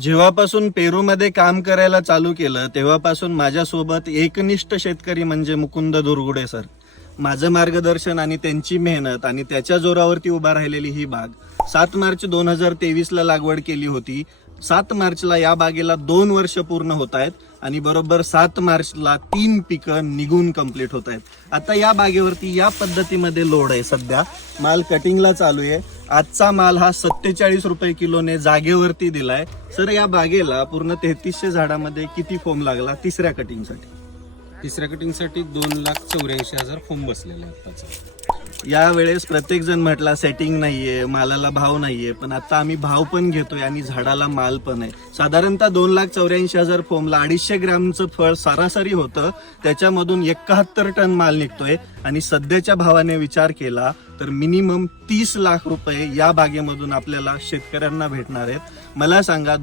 जेव्हापासून पेरूमध्ये काम करायला चालू केलं तेव्हापासून माझ्यासोबत एकनिष्ठ शेतकरी म्हणजे मुकुंद दुर्गुडे सर. माझं मार्गदर्शन आणि त्यांची मेहनत आणि त्याच्या जोरावरती उभा राहिलेली ही बाग सात मार्च दोन हजार तेवीसला लागवड केली होती. सात मार्चला या बागेला दोन वर्ष पूर्ण होत आहेत आणि बरोबर सात मार्चला तीन पिकं निघून कंप्लीट होत आहेत. आता या बागेवरती या पद्धतीमध्ये लोड आहे सध्या. माल कटिंगला चालू आहे. आजचा माल हा सत्तेचाळीस रुपये किलोने जागेवरती दिलाय. सर या बागेला पूर्ण तेहतीसशे झाडामध्ये किती फोम लागला तिसऱ्या कटिंगसाठी तिसऱ्या कटिंगसाठी दोन लाख चौऱ्याऐंशी हजार फोम बसलेला आहे आत्ताचा यावेळेस प्रत्येक जण म्हटला सेटिंग नाहीये मालाला भाव नाहीये पण आता आम्ही भाव पण घेतोय आणि झाडाला माल पण आहे. साधारणतः दोन लाख चौऱ्याऐंशी हजार फोमला अडीचशे ग्रॅमचं फळ सरासरी होतं. त्याच्यामधून एकाहत्तर टन माल निघतोय. आणि सध्याच्या भावाने विचार केला तर मिनिमम तीस लाख रुपये या बागेमधून आपल्याला शेतकऱ्यांना भेटणार आहेत. मला सांगा